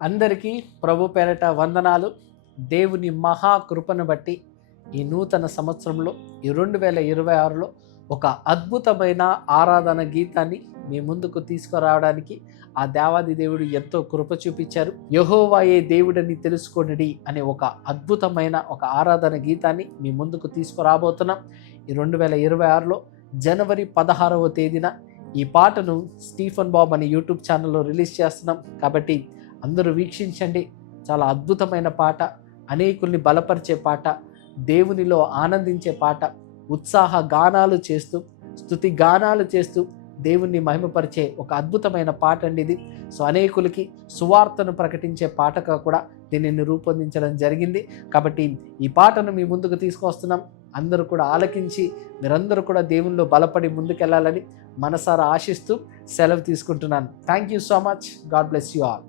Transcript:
అందరికీ ప్రభు పేరట వందనాలు. దేవుని మహా కృపను బట్టి ఈ నూతన సంవత్సరంలో ఈ 2026లో ఒక అద్భుతమైన ఆరాధన గీతాన్ని మీ ముందుకు తీసుకురావడానికి ఆ దేవాది దేవుడు ఎంతో కృప చూపించారు. యెహోవాయే దేవుడని తెలుసుకొనుడి అనే ఒక అద్భుతమైన ఒక ఆరాధన గీతాన్ని మీ ముందుకు తీసుకురాబోతున్నాం. ఈ 2026లో జనవరి 16వ తేదీన ఈ పాటను స్టీఫన్ బాబ్ అనే యూట్యూబ్ ఛానల్లో రిలీజ్ చేస్తున్నాం. కాబట్టి అందరూ వీక్షించండి. చాలా అద్భుతమైన పాట, అనేకుల్ని బలపరిచే పాట, దేవునిలో ఆనందించే పాట, ఉత్సాహ గానాలు చేస్తూ స్తుతి గానాలు చేస్తూ దేవుణ్ణి మహిమపరిచే ఒక అద్భుతమైన పాట అండి ఇది. సో అనేకులకి సువార్తను ప్రకటించే పాటగా కూడా దీనిని రూపొందించడం జరిగింది. కాబట్టి ఈ పాటను మీ ముందుకు తీసుకొస్తున్నాం. అందరూ కూడా ఆలకించి మీరందరూ కూడా దేవునిలో బలపడి ముందుకెళ్ళాలని మనసారా ఆశిస్తూ సెలవు తీసుకుంటున్నాను. Thank you so much. God bless you all.